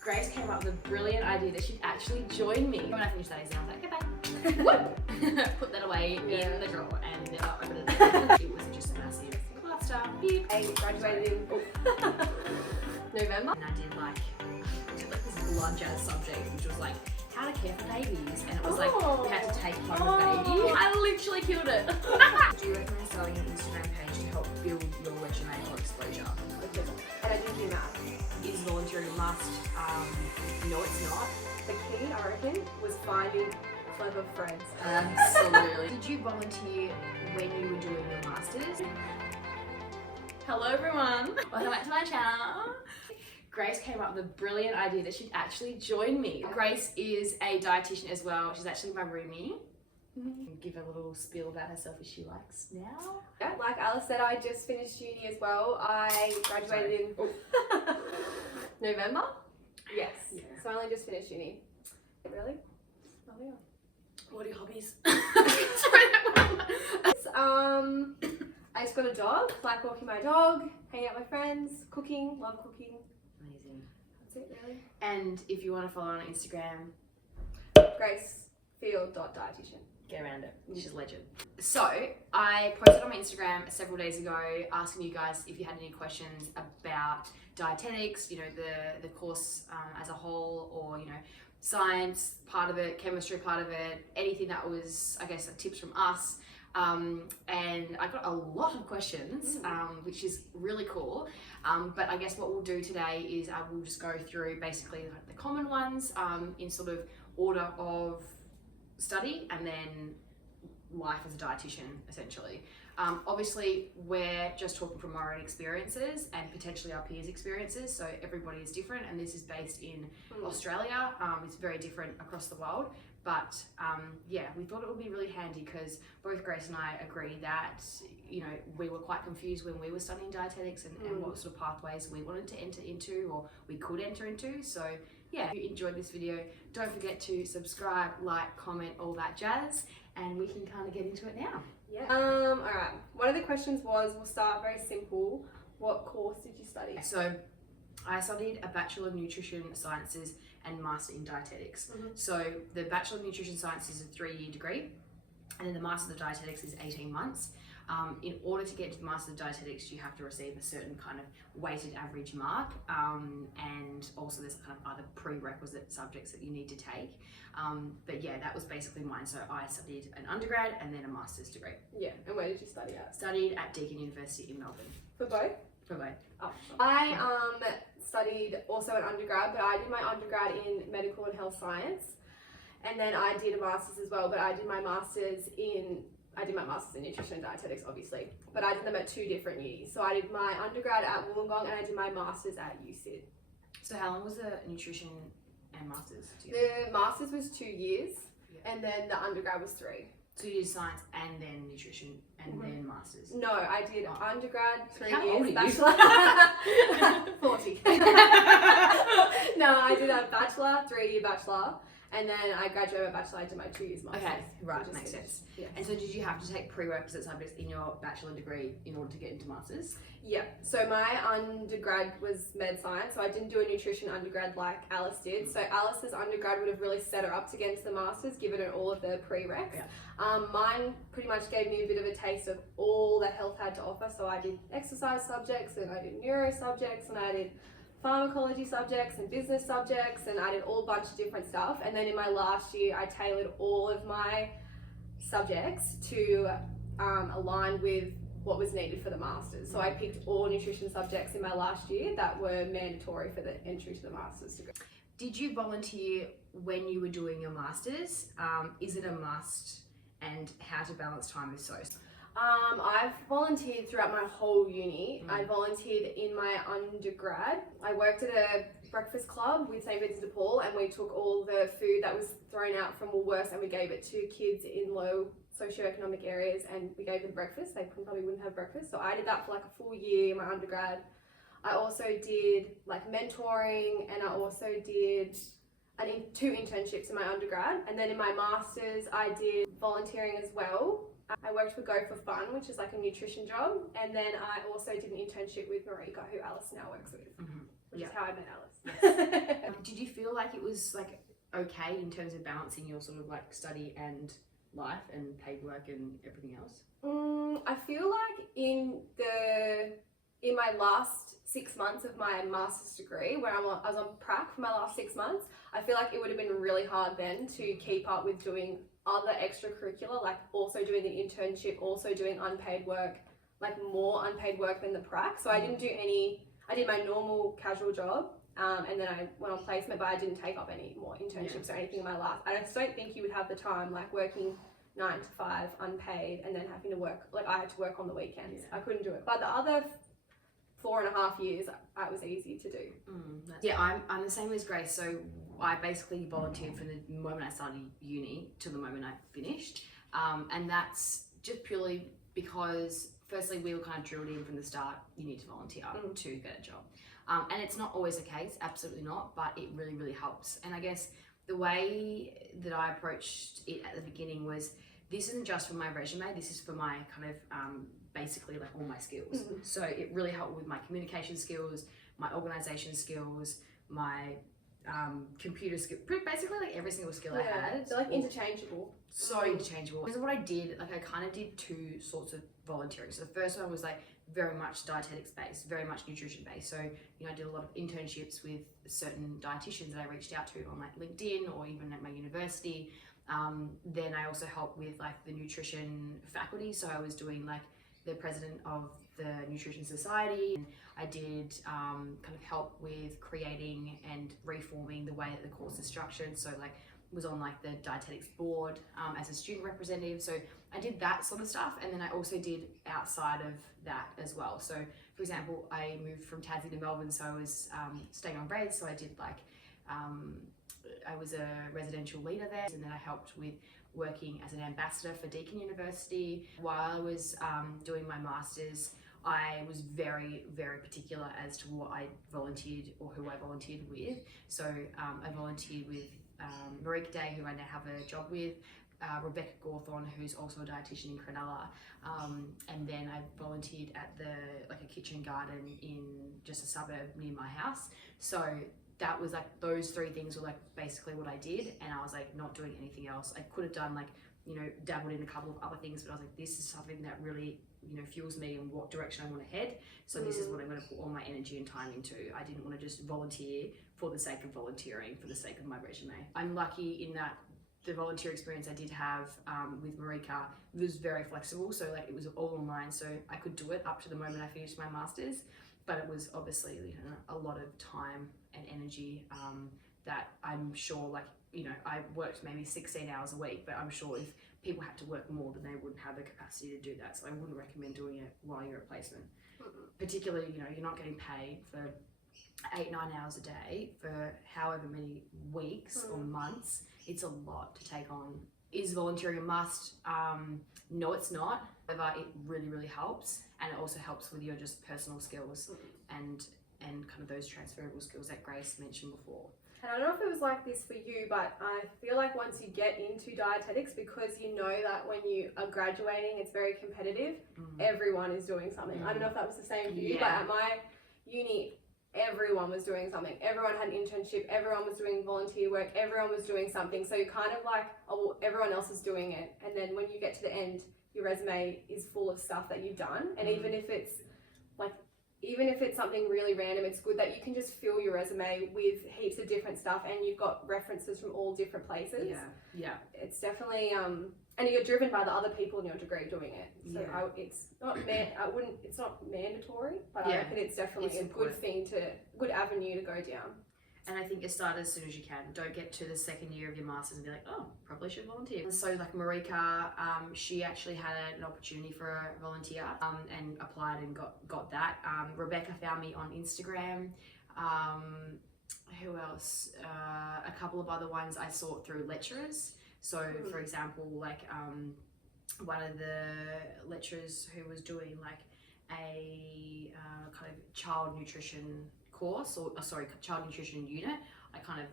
Grace came up with a brilliant idea that she'd actually join me. When I finished studies, I was like, okay, bye. Put that away in the drawer and never opened it again. It was just a massive cluster. Beep. I graduated in November. And I did like this blood jazz subject, which was like how to care for babies. And it was like, we had to take home a baby. I literally killed it. Do you recommend starting an Instagram page to help build your resume or exposure? And I did do math. Is volunteering a must? No, it's not. The key, I reckon, was finding clever friends. Absolutely. Did you volunteer when you were doing your masters? Hello everyone, welcome back to my channel. Grace came up with a brilliant idea that she'd actually join me. Grace is a dietitian as well. She's actually my roomie. Give a little spiel about herself as she likes now. Yeah, like Alice said, I just finished uni as well. I graduated in November. Yes. Yeah. So I only just finished uni. Really? Oh yeah. What are your hobbies? I just got a dog, like walking my dog, hanging out with my friends, cooking, love cooking. Amazing. That's it really. And if you want to follow her on Instagram, gracefield.dietitian. Get around it. She's a legend. So I posted on my Instagram several days ago asking you guys if you had any questions about dietetics, you know, the course as a whole, or, you know, science part of it, chemistry part of it, anything that was, I guess, tips from us. And I got a lot of questions, which is really cool. But I guess what we'll do today is I will just go through basically like the common ones in sort of order of study and then life as a dietitian, essentially. Obviously, we're just talking from our own experiences and potentially our peers' experiences, so everybody is different, and this is based in Australia. It's very different across the world, but yeah, we thought it would be really handy because both Grace and I agree that, you know, we were quite confused when we were studying dietetics and what sort of pathways we wanted to enter into or we could enter into. So yeah, if you enjoyed this video, don't forget to subscribe, like, comment, all that jazz, and we can kind of get into it now. Yeah. All right. One of the questions was, we'll start very simple. What course did you study? So I studied a Bachelor of Nutrition Sciences and Master in Dietetics. So the Bachelor of Nutrition Sciences is a 3-year degree, and then the Master of Dietetics is 18 months. In order to get to the Master of Dietetics, you have to receive a certain kind of weighted average mark, and also there's kind of other prerequisite subjects that you need to take. But yeah, that was basically mine. So I studied an undergrad and then a master's degree. Yeah, and where did you study at? Studied at Deakin University in Melbourne. For both? For both. Oh, sure. I studied also an undergrad, but I did my undergrad in medical and health science, and then I did a master's as well, but I did my master's in nutrition and dietetics, obviously, but I did them at 2 different unis. So I did my undergrad at Wollongong and I did my master's at UCID. So how long was the nutrition and masters together? The master's was 2 years, and then the undergrad was 3. So you did science and then nutrition and then masters? No, I did undergrad 3 How years, old are you? bachelor 40. No, I did a bachelor, 3-year bachelor, and then I graduated my bachelor. I did my 2 years master's. Okay, right, makes sense. Yeah. And so did you have to take prerequisite subjects in your bachelor degree in order to get into masters? Yeah, so my undergrad was med science, so I didn't do a nutrition undergrad like Alice did. So Alice's undergrad would have really set her up to get into the masters, given her all of the prereqs. Yeah. Mine pretty much gave me a bit of a taste of all that health had to offer. So I did exercise subjects, and I did neuro subjects, and I did pharmacology subjects and business subjects, and I did all bunch of different stuff. And then in my last year, I tailored all of my subjects to align with what was needed for the masters. So I picked all nutrition subjects in my last year that were mandatory for the entry to the master's degree. Did you volunteer when you were doing your masters? Is it a must, and how to balance time with SOS? I've volunteered throughout my whole uni. I volunteered in my undergrad. I worked at a breakfast club with St. Vincent de Paul, and we took all the food that was thrown out from Woolworths and we gave it to kids in low socioeconomic areas, and we gave them breakfast. They probably wouldn't have breakfast. So I did that for like a full year in my undergrad. I also did like mentoring, and I also did 2 internships in my undergrad. And then in my masters, I did volunteering as well. I worked for Go for Fun, which is like a nutrition job, and then I also did an internship with Marika, who Alice now works with, which is how I met Alice. Yes. Did you feel like it was like okay in terms of balancing your sort of like study and life and paid work and everything else? I feel like in my last 6 months of my master's degree, where I was on prac for my last 6 months, I feel like it would have been really hard then to keep up with doing other extracurricular, like also doing an internship, also doing unpaid work, like more unpaid work than the prac. So I didn't do any. I did my normal casual job, and then I went on placement, but I didn't take up any more internships or anything in my life. I just don't think you would have the time, like working 9 to 5 unpaid and then having to work, like I had to work on the weekends. I couldn't do it. But the other 4.5 years, it was easy to do. I'm the same as Grace. So I basically volunteered from the moment I started uni to the moment I finished, and that's just purely because firstly we were kind of drilled in from the start, you need to volunteer to get a job, and it's not always the case, absolutely not, but it really, really helps. And I guess the way that I approached it at the beginning was, this isn't just for my resume, this is for my kind of basically like all my skills. So it really helped with my communication skills, my organization skills, my computer skill, basically like every single skill I had. They're like interchangeable. So interchangeable. Because what I did, like I kind of did two sorts of volunteering. So the first one was like very much dietetics based, very much nutrition based. So, you know, I did a lot of internships with certain dietitians that I reached out to on like LinkedIn or even at my university. Then I also helped with like the nutrition faculty. So I was doing like the president of the Nutrition Society. And I did kind of help with creating and reforming the way that the course is structured. So like was on like the dietetics board as a student representative. So I did that sort of stuff. And then I also did outside of that as well. So for example, I moved from Tassie to Melbourne. So I was staying on res. So I did like, I was a residential leader there. And then I helped with working as an ambassador for Deakin University. While I was doing my master's, I was very, very particular as to what I volunteered or who I volunteered with. So I volunteered with Marika Day, who I now have a job with, Rebecca Gawthorne, who's also a dietitian in Cronulla, and then I volunteered at a kitchen garden in just a suburb near my house. So that was like, those three things were like basically what I did, and I was like not doing anything else. I could have done like, you know, dabbled in a couple of other things, but I was like, this is something that really, you know, fuels me and what direction I want to head. So this is what I'm going to put all my energy and time into. I didn't want to just volunteer for the sake of volunteering, for the sake of my resume. I'm lucky in that the volunteer experience I did have with Marika was very flexible. So like it was all online, so I could do it up to the moment I finished my master's. But it was obviously, you know, a lot of time and energy that I'm sure, like, you know, I worked maybe 16 hours a week, but I'm sure if people had to work more, then they wouldn't have the capacity to do that. So I wouldn't recommend doing it while you're a placement. Particularly, you know, you're not getting paid for 8-9 hours a day for however many weeks or months. It's a lot to take on. Is volunteering a must? No, it's not. However, it really, really helps, and it also helps with your just personal skills and kind of those transferable skills that Grace mentioned before. And I don't know if it was like this for you, but I feel like once you get into dietetics, because you know that when you are graduating, it's very competitive, everyone is doing something. I don't know if that was the same for you, but at my uni, everyone was doing something. Everyone had an internship, everyone was doing volunteer work, everyone was doing something. So you're kind of like, oh, well, everyone else is doing it. And then when you get to the end, your resume is full of stuff that you've done. And even if it's something really random, it's good that you can just fill your resume with heaps of different stuff and you've got references from all different places. Yeah. It's definitely, and you're driven by the other people in your degree doing it. So it's not mandatory, but I reckon it's definitely a good avenue to go down. And I think you start as soon as you can. Don't get to the second year of your master's and be like, oh, probably should volunteer. And so like Marika, she actually had an opportunity for a volunteer and applied and got that. Rebecca found me on Instagram. Who else? A couple of other ones I saw through lecturers. So for example, like one of the lecturers who was doing like a kind of child nutrition course, child nutrition unit, I kind of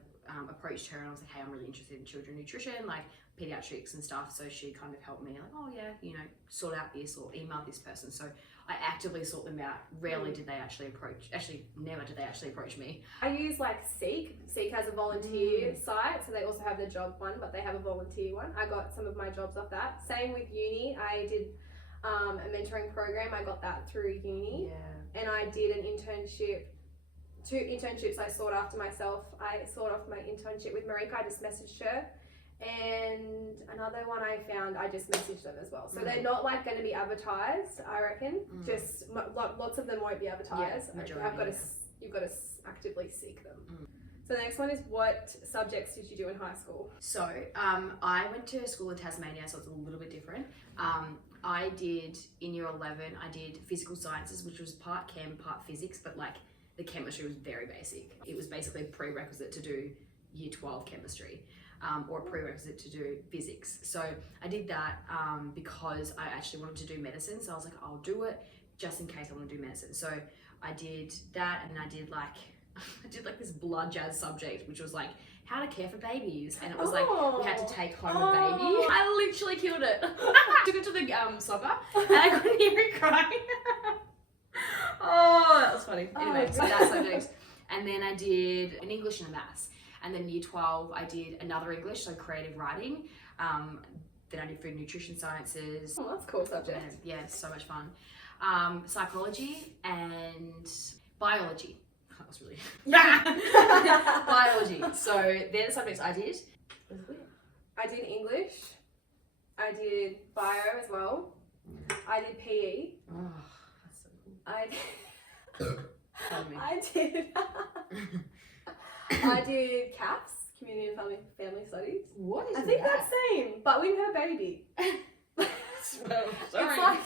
approached her and I was like, hey, I'm really interested in children nutrition, like pediatrics and stuff. So she kind of helped me, like, oh yeah, you know, sort out this or email this person. So I actively sort them out. Rarely did they actually never did they actually approach me. I use like Seek. Seek has a volunteer site, so they also have the job one, but they have a volunteer one. I got some of my jobs off that. Same with uni. I did a mentoring program. I got that through uni. Yeah. And I did an internship. 2 internships I sought after myself. I sought after my internship with Marika. I just messaged her. And another one I found, I just messaged them as well. So they're not like going to be advertised, I reckon. Just lots of them won't be advertised. Yeah, You've got to actively seek them. So the next one is, what subjects did you do in high school? So I went to school in Tasmania, so it's a little bit different. I did, in year 11, I did physical sciences, which was part chem, part physics, but like the chemistry was very basic. It was basically a prerequisite to do year 12 chemistry, or a prerequisite to do physics. So I did that because I actually wanted to do medicine. So I was like, I'll do it just in case I want to do medicine. So I did that, and then I did like this blood jazz subject, which was like how to care for babies, and it was like we had to take home a baby. I literally killed it. Took it to the soccer, and I couldn't hear it crying. Oh, that was funny. Anyway, so that subject, and then I did an English and a maths, and then year 12 I did another English, so creative writing. Then I did food and nutrition sciences. Oh, that's a cool subject. And, yeah, so much fun. Psychology and biology. That was really biology. So they're the subjects I did. I did English. I did bio as well. I did PE. Oh, that's so cool. I did CAFS, Community and Family Studies. What is I think that? that's same, but we didn't have a baby. Sorry. It's like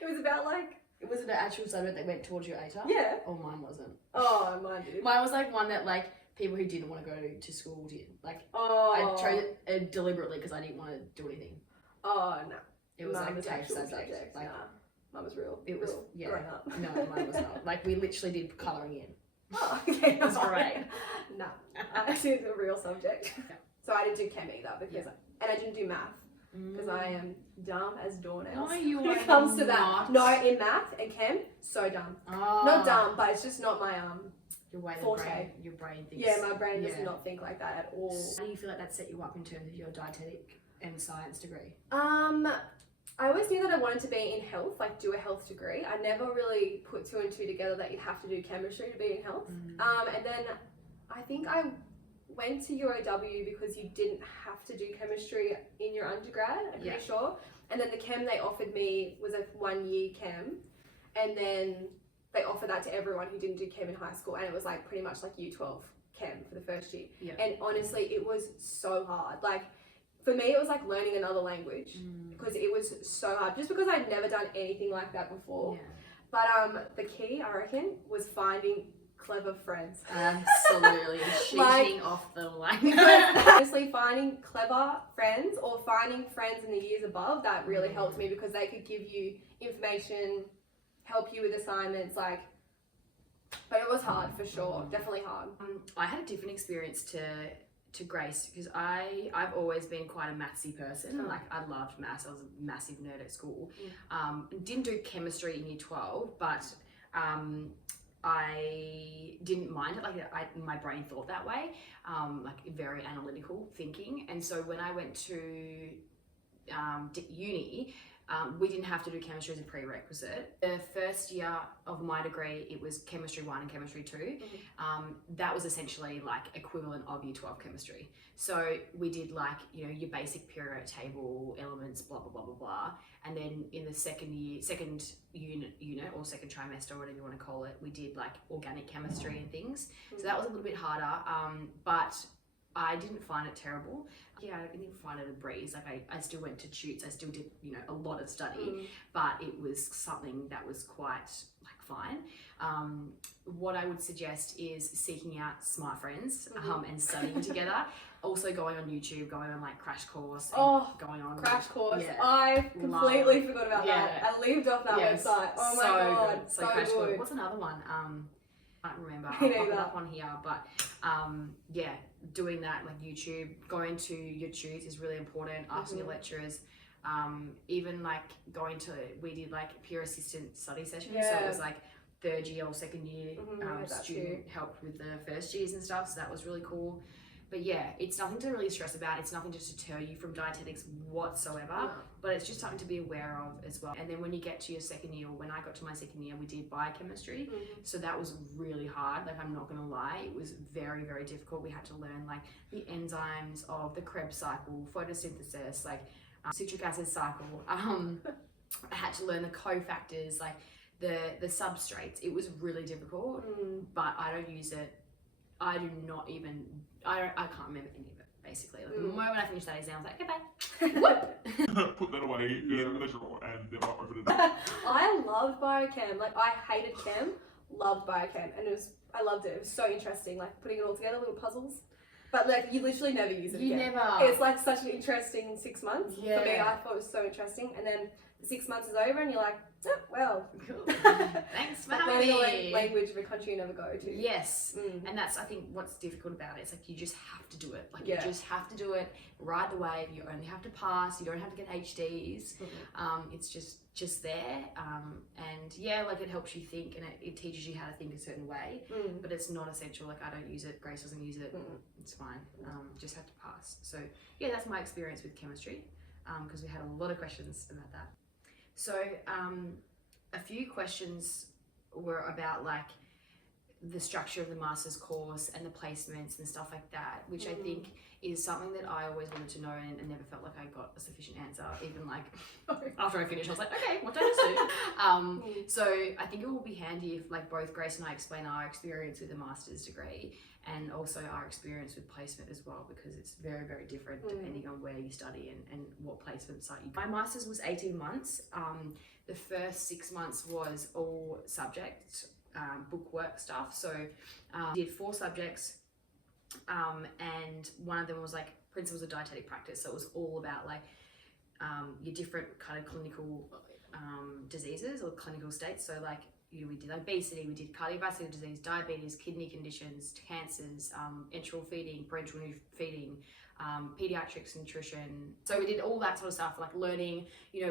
it was about like. Was it an actual subject that went towards your ATAR? Yeah. Oh, mine wasn't. Oh, mine did. Mine was like one that like people who didn't want to go to school did. Like Oh. I chose it deliberately because I didn't want to do anything. Oh no. It was Mine like was a TAFE actual subject. Like mine was real. it was real grown up. No, mine was not. Like we literally did colouring in. Oh, okay. That's great. No, I did a real subject. Yeah. So I didn't do chem either because, and I didn't do math because I am dumb as doornails. No, you when are it comes to not. that. No, in math and chem, so dumb. Oh. Not dumb, but it's just not my Your way forte. your brain thinks. Yeah, my brain does not think like that at all. How do you feel like that set you up in terms of your dietetic and science degree? I always knew that I wanted to be in health, like do a health degree. I never really put 2 and 2 together that you have to do chemistry to be in health. And then I think I went to UOW because you didn't have to do chemistry in your undergrad, I'm pretty sure. And then the chem they offered me was a 1-year chem, and then they offered that to everyone who didn't do chem in high school, and it was like pretty much like year 12 chem for the first year. Yeah. And honestly, it was so hard. Like for me, it was like learning another language because it was so hard, just because I'd never done anything like that before. Yeah. But the key, I reckon, was finding clever friends. Absolutely. Cheating off the line. Honestly, finding clever friends or finding friends in the years above, that really helped me because they could give you information, help you with assignments, like, but it was hard for sure, definitely hard. I had a different experience to Grace because I've always been quite a mathsy person. Like I loved maths. I was a massive nerd at school. Didn't do chemistry in year 12, but I didn't mind it. Like my brain thought that way, like very analytical thinking. And so when I went to uni, we didn't have to do chemistry as a prerequisite. The first year of my degree, it was chemistry 1 and chemistry 2. That was essentially like equivalent of year 12 chemistry. So we did like, you know, your basic periodic table elements, blah, blah, blah, blah, blah. And then in the second unit or second trimester, or whatever you want to call it, we did like organic chemistry and things. So that was a little bit harder, but I didn't find it terrible. Yeah, I didn't find it a breeze. Like I still went to tutes, I still did, you know, a lot of study, but it was something that was quite like fine. What I would suggest is seeking out smart friends and studying together. Also going on YouTube, going on like Crash Course, going on Crash Course. Yeah. I completely forgot about Yeah. that. I lived off that website. Oh my god, good. so Crash good. Course. What's another one? I can't remember. Me I'll pop it neither. up on here, but yeah, doing that like YouTube, going to your tubes is really important. Asking your lecturers, even like we did like peer assistant study sessions, so it was like third year or second year student helped with the first years and stuff, so that was really cool. But yeah, it's nothing to really stress about. It's nothing just to deter you from dietetics whatsoever, but it's just something to be aware of as well. And then when you get to your second year, or when I got to my second year, we did biochemistry. So that was really hard. Like, I'm not gonna lie, it was very, very difficult. We had to learn like the enzymes of the Krebs cycle, photosynthesis, like citric acid cycle. I had to learn the cofactors, like the substrates. It was really difficult, but I don't use it. I do not even, I can't remember any of it, basically. Like, the moment I finished that exam, I was like, okay, bye. What? Put that away, and never open it up. I loved biochem. Like, I hated chem, loved biochem, and I loved it. It was so interesting, like putting it all together, little puzzles. But like, you literally never use it again. It's like such an interesting 6 months. For me, I thought it was so interesting. And then the 6 months is over and you're like, oh, well. Cool. Thanks for having me. Learning a language of a country you never go to. Yes. And that's, I think, what's difficult about it. It's like, you just have to do it. Like, you just have to do it, ride the wave. You only have to pass. You don't have to get HDs. It's just there. And yeah, like, it helps you think, and it teaches you how to think a certain way. But it's not essential. Like, I don't use it. Grace doesn't use it. It's fine. Just have to pass. So yeah, that's my experience with chemistry, because we had a lot of questions about that. So a few questions were about like the structure of the master's course and the placements and stuff like that, which I think is something that I always wanted to know and never felt like I got a sufficient answer. Even like after I finished, I was like, okay, what do I do? So I think it will be handy if like both Grace and I explain our experience with the master's degree and also our experience with placement as well, because it's very, very different depending on where you study and what placement site you go. My master's was 18 months. The first 6 months was all subject bookwork stuff. So did 4 subjects, and one of them was like principles of dietetic practice. So it was all about like your different kind of clinical diseases or clinical states. So like, we did obesity, we did cardiovascular disease, diabetes, kidney conditions, cancers, enteral feeding, parenteral feeding, pediatrics, nutrition. So we did all that sort of stuff, like learning,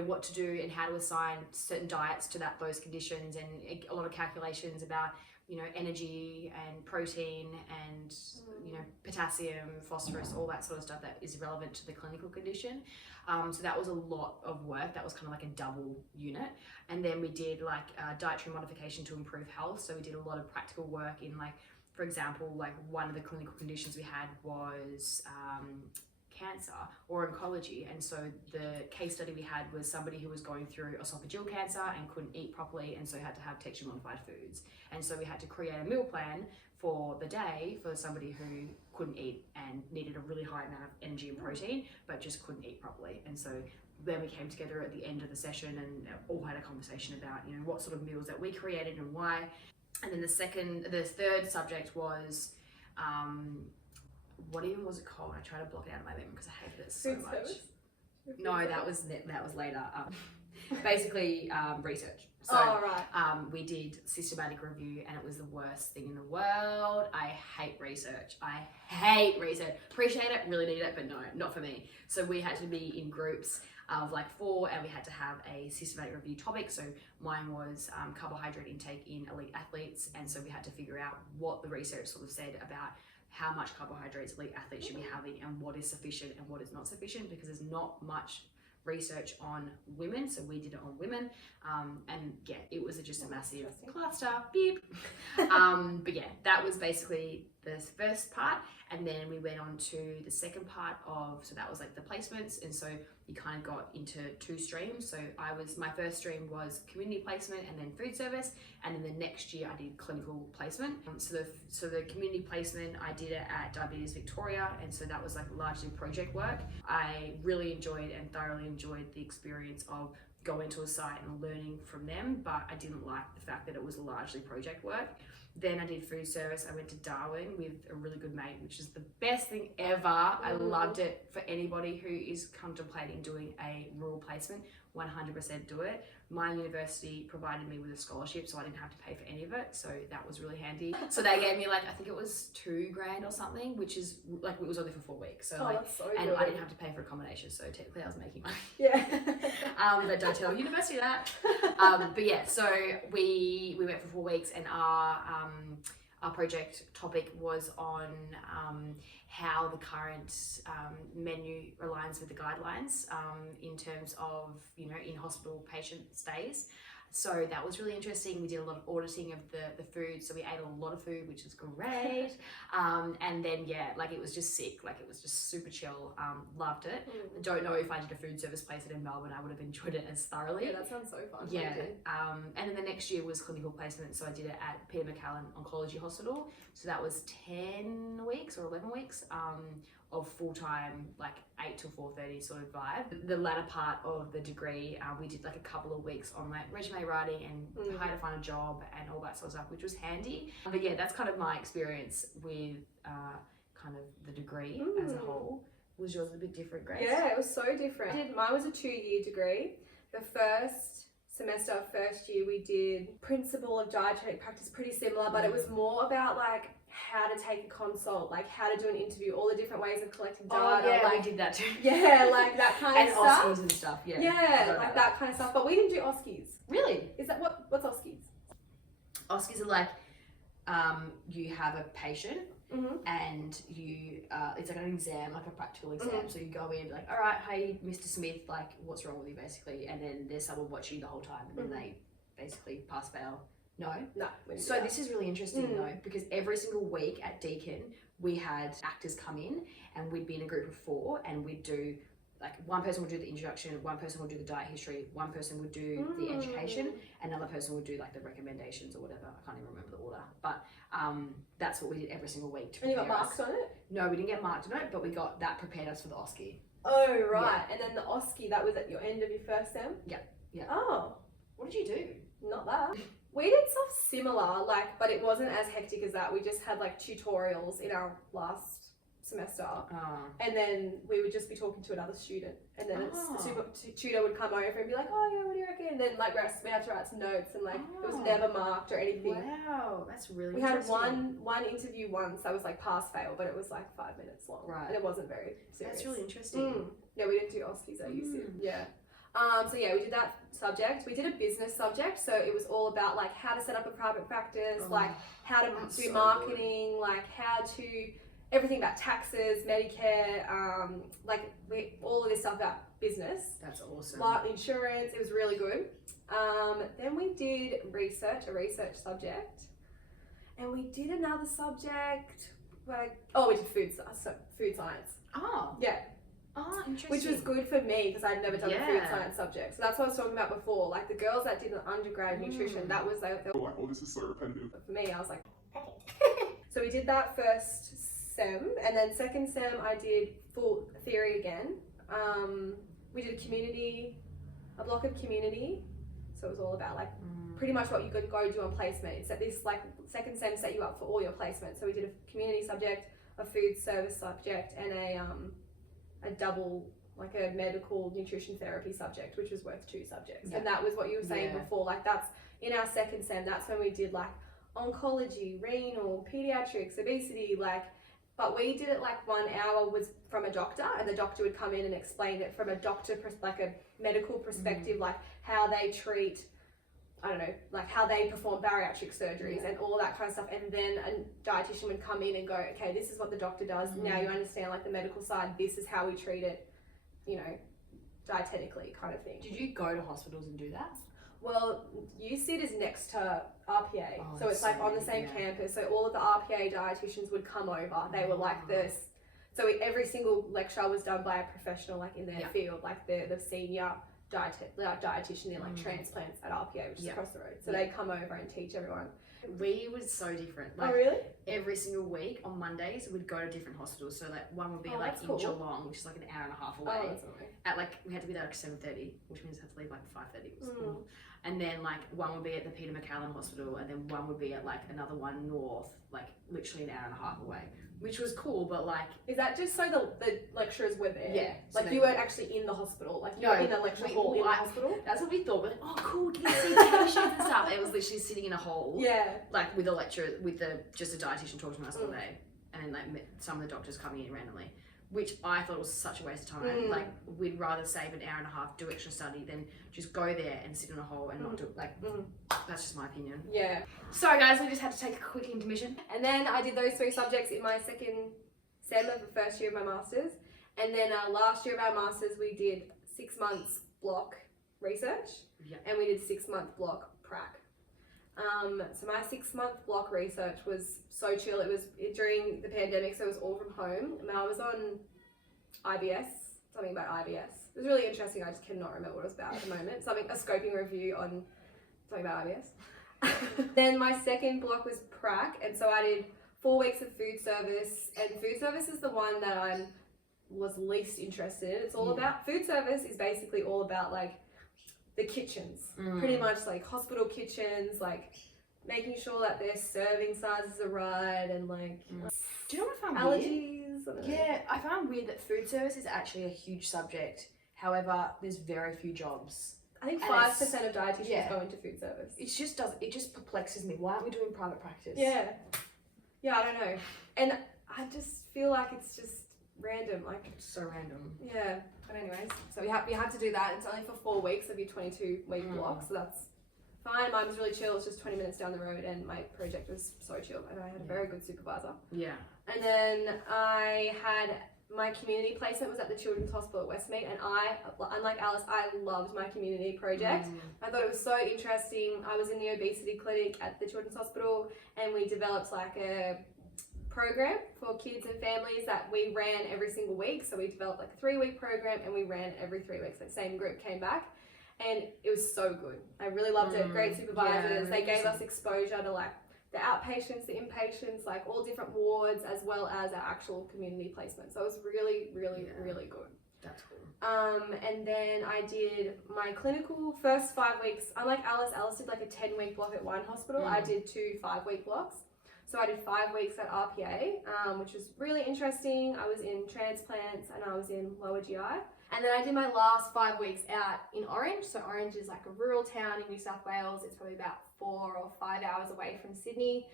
what to do and how to assign certain diets to those conditions, and a lot of calculations about, energy and protein and, potassium, phosphorus, all that sort of stuff that is relevant to the clinical condition. So that was a lot of work. That was kind of like a double unit. And then we did like dietary modification to improve health. So we did a lot of practical work in like, for example, like one of the clinical conditions we had was cancer or oncology, and so the case study we had was somebody who was going through esophageal cancer and couldn't eat properly, and so had to have texture modified foods, and so we had to create a meal plan for the day for somebody who couldn't eat and needed a really high amount of energy and protein but just couldn't eat properly. And so then we came together at the end of the session and all had a conversation about what sort of meals that we created and why. And then the third subject was what even was it called? I tried to block it out of my memory because I hated it so much. No, that was later. Basically, research. So we did systematic review, and it was the worst thing in the world. I hate research. Appreciate it, really need it, but no, not for me. So we had to be in groups of like 4, and we had to have a systematic review topic. So mine was carbohydrate intake in elite athletes, and so we had to figure out what the research sort of said about how much carbohydrates elite athletes should be having and what is sufficient and what is not sufficient, because there's not much research on women, so we did it on women, and yeah, it was just a massive cluster, beep. But yeah, that was basically the first part, and then we went on to the second part so that was like the placements, and so you kind of got into 2 streams. So my first stream was community placement and then food service, and then the next year I did clinical placement. So the community placement, I did it at Diabetes Victoria, and so that was like largely project work. I really enjoyed and thoroughly enjoyed the experience of going to a site and learning from them, but I didn't like the fact that it was largely project work. Then I did food service. I went to Darwin with a really good mate, which is the best thing ever. I loved it. For anybody who is contemplating doing a rural placement, 100% do it. My university provided me with a scholarship, so I didn't have to pay for any of it, so that was really handy. So they gave me like, I think it was $2,000 or something, which is like, it was only for 4 weeks. So that's so and good. I didn't have to pay for accommodation, so technically I was making money. Yeah. But don't tell university that. But yeah, so we went for 4 weeks, and our project topic was on how the current menu aligns with the guidelines in terms of, you know, in hospital patient stays. So that was really interesting. We did a lot of auditing of the food, so we ate a lot of food, which is great. And then yeah, like it was just sick, like it was just super chill. Loved it. I don't know if I did a food service placement in Melbourne, I would have enjoyed it as thoroughly. Yeah, that sounds so fun. Yeah. And then the next year was clinical placement, so I did it at Peter MacCallum Oncology Hospital. So that was 10 weeks or 11 weeks of full-time, like 8 till 4:30 sort of vibe. The latter part of the degree, we did like a couple of weeks on like resume writing and how to find a job and all that sort of stuff, which was handy. But yeah, that's kind of my experience with kind of the degree as a whole. Was yours a bit different, Grace? Yeah, it was so different. Mine was a 2-year degree. The first semester of first year we did principle of dietetic practice, pretty similar, but it was more about like how to take a consult, like how to do an interview, all the different ways of collecting data. Oh yeah, like, we did that too. Yeah, like that kind of stuff. And Auskies and stuff, yeah. Yeah, like that kind of stuff. But we didn't do Auskies. Really? Is that what's Auskies? Auskies are like, you have a patient and you, it's like an exam, like a practical exam. So you go in and be like, all right, hey, Mr. Smith, like what's wrong with you basically? And then there's someone watching you the whole time, and then they basically pass fail. No? No. So this is really interesting though, because every single week at Deakin, we had actors come in and we'd be in a group of 4 and we'd do, like one person would do the introduction, one person would do the diet history, one person would do the education, another person would do like the recommendations or whatever. I can't even remember the order. But that's what we did every single week to And you prepare got marks us. on it? No, we didn't get marked on it, but we got that prepared us for the OSCE. Oh, right. And then the OSCE, that was at your end of your first sem? Yeah. Oh. What did you do? Not that. We did stuff similar, like, but it wasn't as hectic as that. We just had like tutorials in our last semester, and then we would just be talking to another student, and then the tutor would come over and be like, "Oh yeah, what do you reckon?" And then like we had to write some notes, and like it was never marked or anything. Wow, that's really. We had one interview once that was like pass fail, but it was like 5 minutes long, and it wasn't very serious. That's really interesting. Yeah, we didn't do OSCEs at UC. Yeah. So yeah, we did that subject. We did a business subject, so it was all about like how to set up a private practice, like how to do marketing, like how to everything about taxes, Medicare, all of this stuff about business. That's awesome. Life insurance. It was really good. Then we did a research subject, and we did another subject. We did food science. Oh. Yeah. Oh, interesting. Which was good for me because I'd never done a food science subject. So that's what I was talking about before. Like the girls that did the undergrad nutrition, that was like, like, oh, this is so repetitive. for me, I was like, so we did that first sem, and then second sem I did full theory again. We did a block of community. So it was all about like pretty much what you could go do on placement. It's that this like second sem set you up for all your placements. So we did a community subject, a food service subject, and a double, like a medical nutrition therapy subject, which was worth 2 subjects. And that was what you were saying before, like that's in our second sem, that's when we did like oncology, renal, pediatrics, obesity, like, but we did it like 1 hour was from a doctor, and the doctor would come in and explain it from a doctor, like a medical perspective, like how they treat, I don't know, like how they perform bariatric surgeries and all that kind of stuff. And then a dietitian would come in and go, okay, this is what the doctor does. Now you understand like the medical side. This is how we treat it, you know, dietetically kind of thing. Did you go to hospitals and do that? Well, UCID is next to RPA. So it's like on the same campus. So all of the RPA dietitians would come over. They were like this. So every single lecture was done by a professional like in their field, like the senior dietitian in like transplants at RPA, which is across the road. So they come over and teach everyone. We was so different. Oh, Like really? every single week on Mondays, we'd go to different hospitals. So like one would be Oh, like that's in cool. Geelong, which is like an hour and a half Oh, away. that's annoying. At like we had to be there like 7:30, which means I had to leave like 5:30. Mm. And then like one would be at the Peter MacCallum Hospital, and then one would be at like another one north, like literally an hour and a half away, which was cool. But like, Is that just so the lecturers were there? Yeah, so Like they- you weren't actually in the hospital. Like you No, were in a lecture we- hall in the I- hospital. that's what we thought. We're like, oh cool, get to see patients and stuff. It was literally sitting in a hole, Yeah. like with a lecturer, with just a dietitian talking to us all day, and then like some of the doctors coming in randomly, which I thought was such a waste of time. Like we'd rather save an hour and a half, do extra study, than just go there and sit in a hole and not do it. Like that's just my opinion. Yeah. Sorry guys, we just had to take a quick intermission. And then I did those 3 subjects in my second sem of the first year of my masters. And then last year of our masters, we did 6 months block research, and we did 6-month block prac. So my 6-month block research was so chill. It was during the pandemic, so it was all from home. And I was on IBS, something about IBS. It was really interesting. I just cannot remember what it was about at the moment. A scoping review on something about IBS. Then my second block was prac, and so I did 4 weeks of food service, and food service is the one that I was least interested in. It's all about, food service is basically all about like the kitchens, pretty much like hospital kitchens, like making sure that their serving sizes are right, and like Do you know what I found weird? allergies. I don't know. Yeah, I found weird that food service is actually a huge subject. However, there's very few jobs. I think And 5% of dietitians yeah. go into food service. It just perplexes me. Why aren't we doing private practice? Yeah, I don't know, and I just feel like it's just random, like It's so random. yeah. But anyways, so we had to do that. It's only for 4 weeks of your 22-week block, so that's fine. Mine was really chill. It's just 20 minutes down the road, and my project was so chill, and I had a very good supervisor. Yeah. And then I had my community placement was at the Children's Hospital at Westmead, and I, unlike Alice, I loved my community project. I thought it was so interesting. I was in the obesity clinic at the Children's Hospital, and we developed like a program for kids and families that we ran every single week. So we developed like a 3-week program, and we ran it every 3 weeks. Like same group came back, and it was so good. I really loved it. Great supervisors. They gave us exposure to like the outpatients, the inpatients, like all different wards, as well as our actual community placement. So it was really, really, really good. That's cool. And then I did my clinical first 5 weeks. Unlike Alice did like a 10-week block at one hospital. I did 2 5-week blocks. So I did 5 weeks at RPA, which was really interesting. I was in transplants and I was in lower GI. And then I did my last 5 weeks out in Orange. So Orange is like a rural town in New South Wales. It's probably about 4 or 5 hours away from Sydney.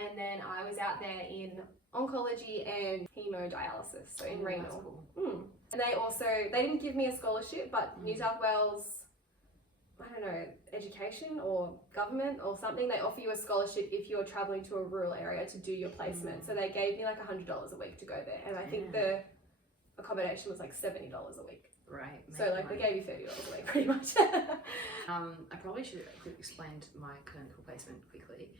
And then I was out there in oncology and hemodialysis, so in renal. Cool. And they didn't give me a scholarship, but New South Wales, I don't know, education or government or something, they offer you a scholarship if you're traveling to a rural area to do your placement. So they gave me like $100 a week to go there, and I think the accommodation was like $70 a week. Right. So like they gave you $30 a week pretty much. I probably should have explained my clinical placement quickly.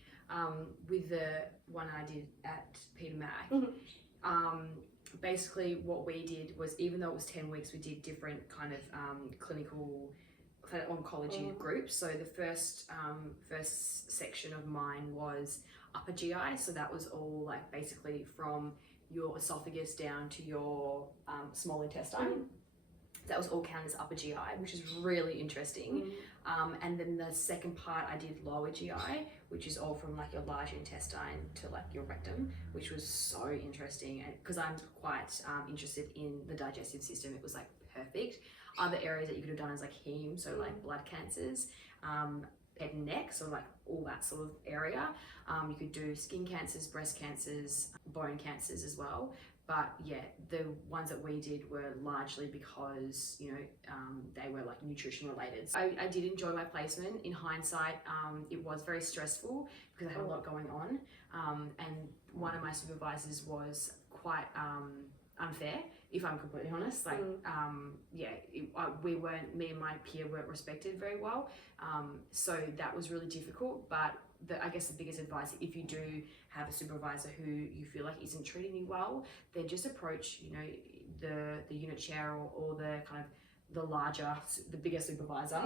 With the one I did at Peter Mac, basically what we did was, even though it was 10 weeks, we did different kind of clinical oncology groups. So the first section of mine was upper GI, so that was all like basically from your esophagus down to your small intestine. That was all counted as upper GI, which is really interesting. And then the second part I did lower GI, which is all from like your large intestine to like your rectum, which was so interesting. And because I'm quite interested in the digestive system, it was like perfect. Other areas that you could have done is like heme, so like blood cancers, head and neck, so like all that sort of area. You could do skin cancers, breast cancers, bone cancers as well. But yeah, the ones that we did were largely because, you know, they were like nutrition related. So I did enjoy my placement. In hindsight, it was very stressful because I had a lot going on. And one of my supervisors was quite unfair, if I'm completely honest. Like, me and my peer weren't respected very well. So that was really difficult. But I guess the biggest advice, if you do have a supervisor who you feel like isn't treating you well, then just approach, you know, the unit chair or the kind of the bigger supervisor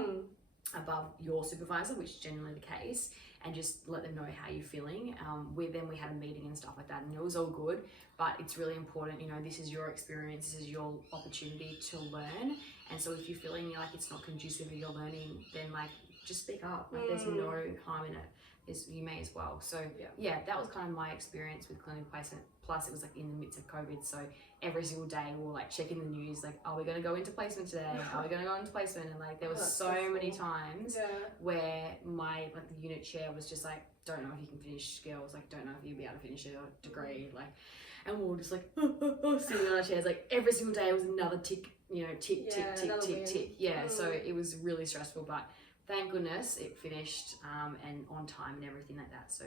above your supervisor, which is generally the case, and just let them know how you're feeling. We had a meeting and stuff like that, and it was all good, but it's really important, you know, this is your experience, this is your opportunity to learn, and so if you're feeling like it's not conducive to your learning, then like just speak up. Like there's no harm in it. You may as well. So yeah, that was kind of my experience with clinical placement. Plus it was like in the midst of COVID, so every single day we were like checking the news, like, are we going to go into placement today? Are we going to go into placement? And like there was so many times where my like the unit chair was just like, don't know if you can finish skills, like don't know if you'll be able to finish your degree, like, and we were just like sitting on our chairs, like every single day was another tick, you know, tick tick tick tick tick. So it was really stressful, but thank goodness it finished and on time and everything like that. So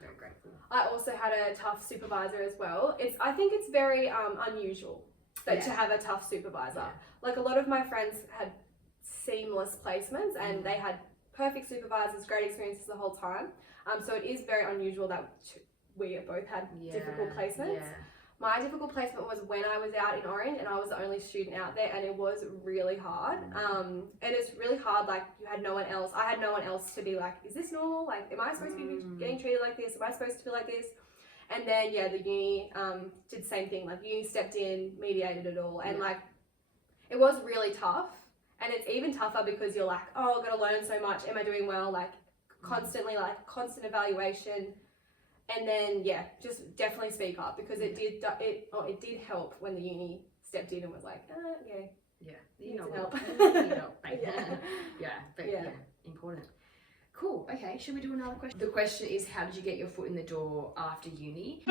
very grateful. I also had a tough supervisor as well. I think it's very unusual to have a tough supervisor. Like a lot of my friends had seamless placements and they had perfect supervisors, great experiences the whole time. So it is very unusual that we both had difficult placements. My difficult placement was when I was out in Orange and I was the only student out there, and it was really hard. And it's really hard, like you had no one else. I had no one else to be like, is this normal? Like, am I supposed to be getting treated like this? Am I supposed to feel like this? And then, the uni did the same thing. Like, uni stepped in, mediated it all. And like, it was really tough. And it's even tougher because you're like, oh, I've got to learn so much. Am I doing well? Like, constantly, like, constant evaluation. And then, just definitely speak up, because it did help when the uni stepped in and was like, you know help. Important. Cool. Okay, should we do another question? The question is, how did you get your foot in the door after uni?